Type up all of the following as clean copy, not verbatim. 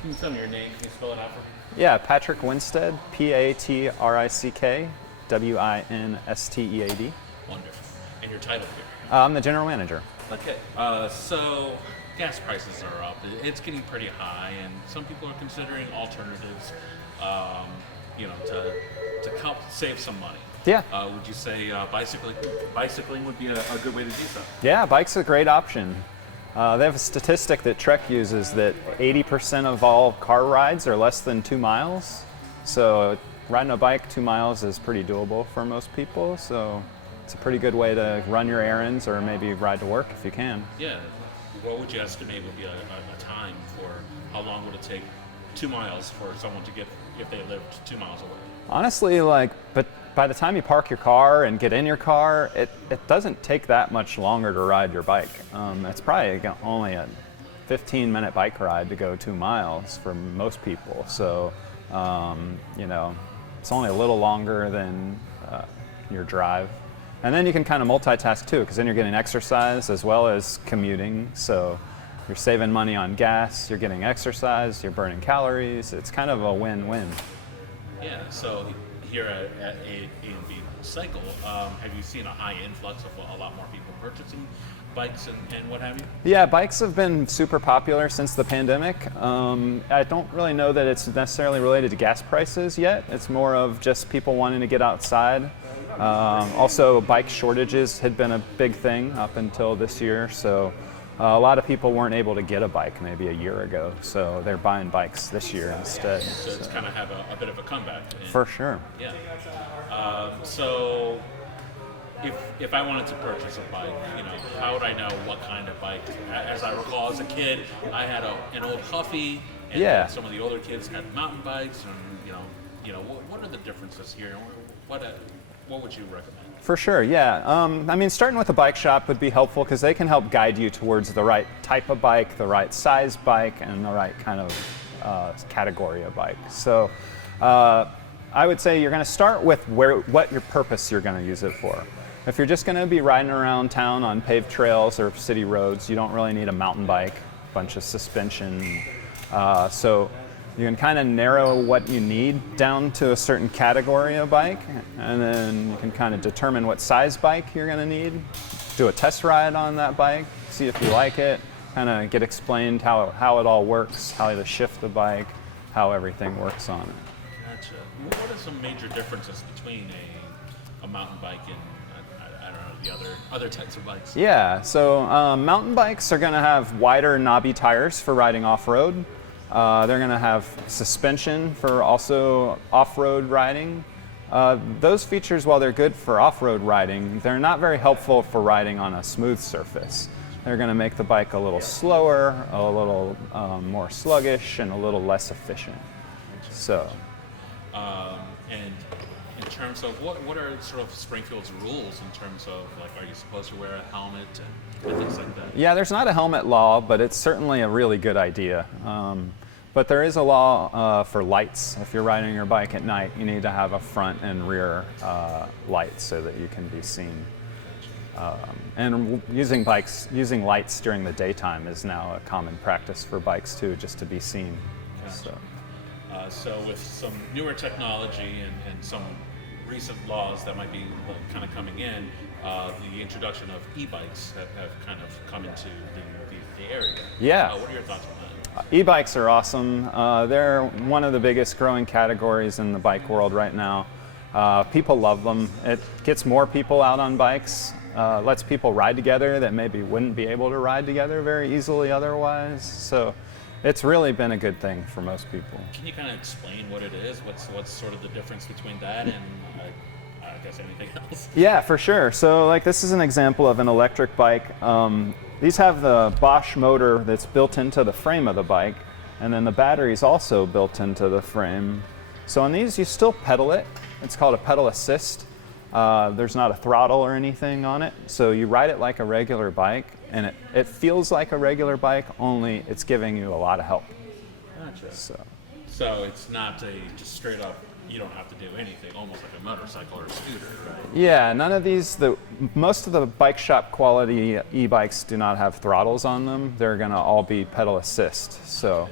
Can you tell me your name? Can you spell it out for me? Yeah, Patrick Winstead, Patrick Winstead. Wonderful. And your title here? I'm the general manager. Okay. So gas prices are up. It's getting pretty high, and some people are considering alternatives. To help save some money. Yeah. Would you say bicycling would be a good way to do so? Yeah, bike's a great option. They have a statistic that Trek uses that 80% of all car rides are less than 2 miles. So riding a bike 2 miles is pretty doable for most people. So it's a pretty good way to run your errands or maybe ride to work if you can. Yeah. What would you estimate would be a time for how long would it take 2 miles for someone to get if they lived 2 miles away? Honestly, but by the time you park your car and get in your car, it doesn't take that much longer to ride your bike. It's probably only a 15-minute bike ride to go 2 miles for most people. So, it's only a little longer than your drive. And then you can kind of multitask too, because then you're getting exercise as well as commuting. So you're saving money on gas, you're getting exercise, you're burning calories. It's kind of a win-win. Yeah, so here at A&B Cycle, have you seen a high influx of a lot more people purchasing bikes and what have you? Yeah, bikes have been super popular since the pandemic. I don't really know that it's necessarily related to gas prices yet. It's more of just people wanting to get outside. Also, bike shortages had been a big thing up until this year, so a lot of people weren't able to get a bike maybe a year ago, so they're buying bikes this year instead. So it's kind of have a bit of a comeback. For sure. Yeah. So if I wanted to purchase a bike, how would I know what kind of bike? As I recall, as a kid, I had an old Huffy, and some of the older kids had mountain bikes, and what are the differences here? What would you recommend? For sure, yeah. Starting with a bike shop would be helpful because they can help guide you towards the right type of bike, the right size bike, and the right kind of category of bike. So I would say you're going to start with what your purpose you're going to use it for. If you're just going to be riding around town on paved trails or city roads, you don't really need a mountain bike, a bunch of suspension. So you can kind of narrow what you need down to a certain category of bike, and then you can kind of determine what size bike you're going to need. Do a test ride on that bike, see if you like it, kind of get explained how it all works, how to shift the bike, how everything works on it. Gotcha. What are some major differences between a mountain bike and I don't know, the other types of bikes? Yeah, so mountain bikes are going to have wider knobby tires for riding off-road. They're going to have suspension for also off-road riding. Those features, while they're good for off-road riding, they're not very helpful for riding on a smooth surface. They're going to make the bike a little slower, a little more sluggish, and a little less efficient. So, and in terms of what are sort of Springfield's rules in terms of are you supposed to wear a helmet and things like that? Yeah, there's not a helmet law, but it's certainly a really good idea. But there is a law for lights. If you're riding your bike at night, you need to have a front and rear lights so that you can be seen. And using lights during the daytime is now a common practice for bikes too, just to be seen. Gotcha. So with some newer technology and some recent laws that might be kind of coming in, the introduction of e-bikes have kind of come into the area. Yeah. What are your thoughts on that? E-bikes are awesome. They're one of the biggest growing categories in the bike world right now. People love them. It gets more people out on bikes, lets people ride together that maybe wouldn't be able to ride together very easily otherwise. So it's really been a good thing for most people. Can you kind of explain what it is? What's sort of the difference between that and I guess anything else? Yeah, for sure. So this is an example of an electric bike. These have the Bosch motor that's built into the frame of the bike, and then the battery is also built into the frame. So on these, you still pedal it. It's called a pedal assist. There's not a throttle or anything on it, so you ride it like a regular bike, and it feels like a regular bike, only it's giving you a lot of help. Gotcha. So it's not just straight up, you don't have to do anything, almost like a motorcycle or a scooter, right? Yeah, none of these, most of the bike shop quality e-bikes do not have throttles on them. They're going to all be pedal assist. So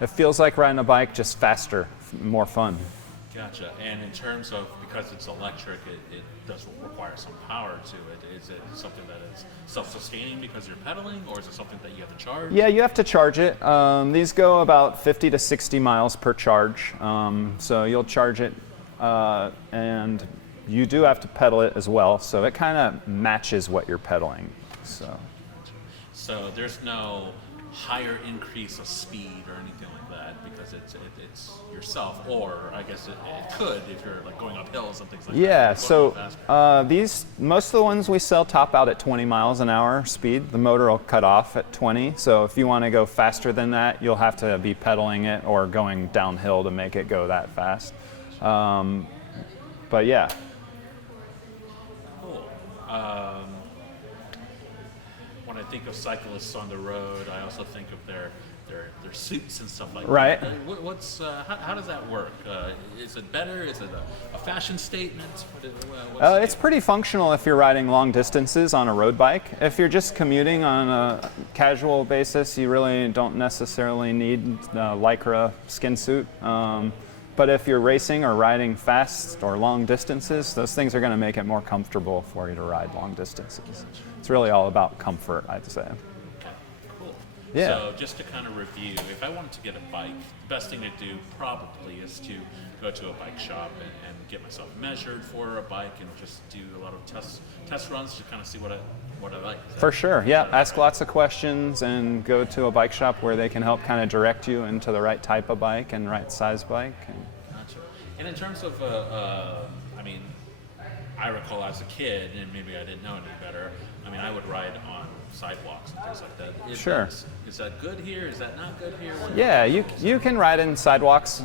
It feels like riding a bike, just faster, more fun. Gotcha. And in terms of, because it's electric, it does require some power to it. Is it something that is self-sustaining because you're pedaling, or is it something that you have to charge? Yeah, you have to charge it. These go about 50 to 60 miles per charge. So you'll charge it, and you do have to pedal it as well. So it kind of matches what you're pedaling. So there's no higher increase of speed or anything like that because it's yourself, or I guess it could if you're like going up hills and things like that. Yeah, so most of the ones we sell top out at 20 miles an hour speed. The motor will cut off at 20, so if you want to go faster than that, you'll have to be pedaling it or going downhill to make it go that fast. But yeah. Cool. When I think of cyclists on the road, I also think of their suits and stuff like right. that. How does that work? Is it better? Is it a fashion statement? It's pretty functional if you're riding long distances on a road bike. If you're just commuting on a casual basis, you really don't necessarily need a Lycra skin suit. But if you're racing or riding fast or long distances, those things are going to make it more comfortable for you to ride long distances. It's really all about comfort, I'd say. Okay, cool. Yeah. So just to kind of review, if I wanted to get a bike, the best thing to do probably is to go to a bike shop and get myself measured for a bike and just do a lot of test runs to kind of see what I like. For sure, yeah. Ask lots of questions and go to a bike shop where they can help kind of direct you into the right type of bike and right size bike. Gotcha. And in terms of, I recall as a kid, and maybe I didn't know any better, I would ride on sidewalks and things like that. Sure. Is that good here? Is that not good here? Yeah, you can ride on sidewalks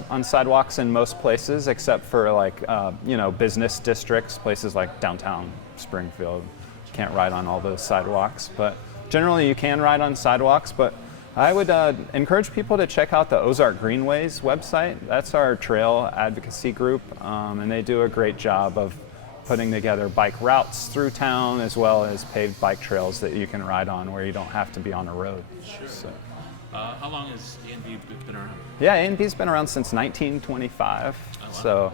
in most places except for like business districts, places like downtown Springfield. Can't ride on all those sidewalks, but generally you can ride on sidewalks. But I would encourage people to check out the Ozark Greenways website. That's our trail advocacy group, and they do a great job of putting together bike routes through town as well as paved bike trails that you can ride on where you don't have to be on a road. Sure. So. How long has A&B been around? Yeah, A&B's been around since 1925. Oh, wow. So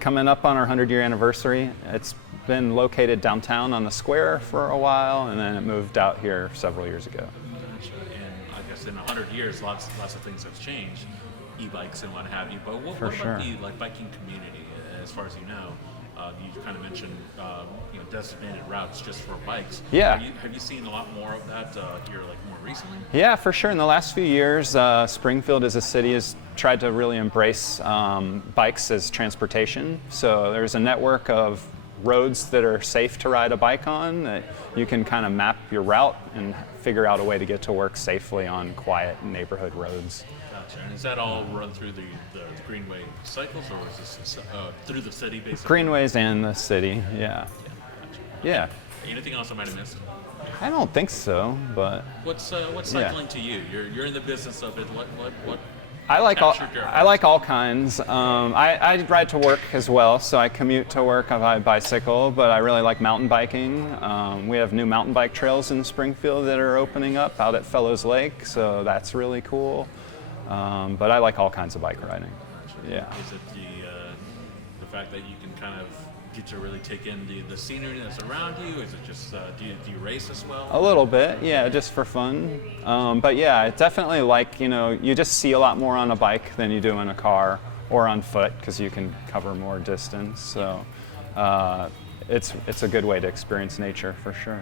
coming up on our 100-year anniversary. It's been located downtown on the square for a while, and then it moved out here several years ago. Gotcha. And I guess in 100 years, lots of things have changed, e-bikes and what have you. But what about the biking community, as far as you know? You kind of mentioned designated routes just for bikes. Yeah. Have you seen a lot more of that here, like more recently? Yeah, for sure. In the last few years, Springfield as a city has tried to really embrace bikes as transportation. So there's a network of roads that are safe to ride a bike on that you can kind of map your route and figure out a way to get to work safely on quiet neighborhood roads. Gotcha. And is that all run through the Greenway cycles, or is this through the city, basically? Greenways and the city, yeah. Gotcha. Yeah. Anything else I might have missed? I don't think so, but... What's cycling to you? You're in the business of it. What I like all kinds. I ride to work as well, so I commute to work. I bicycle, but I really like mountain biking. We have new mountain bike trails in Springfield that are opening up out at Fellows Lake, so that's really cool. But I like all kinds of bike riding. Yeah. Is it the fact that you can kind of get to really take in the scenery that's around you? Is it just do you race as well? A little bit, yeah, just for fun. But yeah, I definitely like, you just see a lot more on a bike than you do in a car or on foot because you can cover more distance. So it's a good way to experience nature for sure.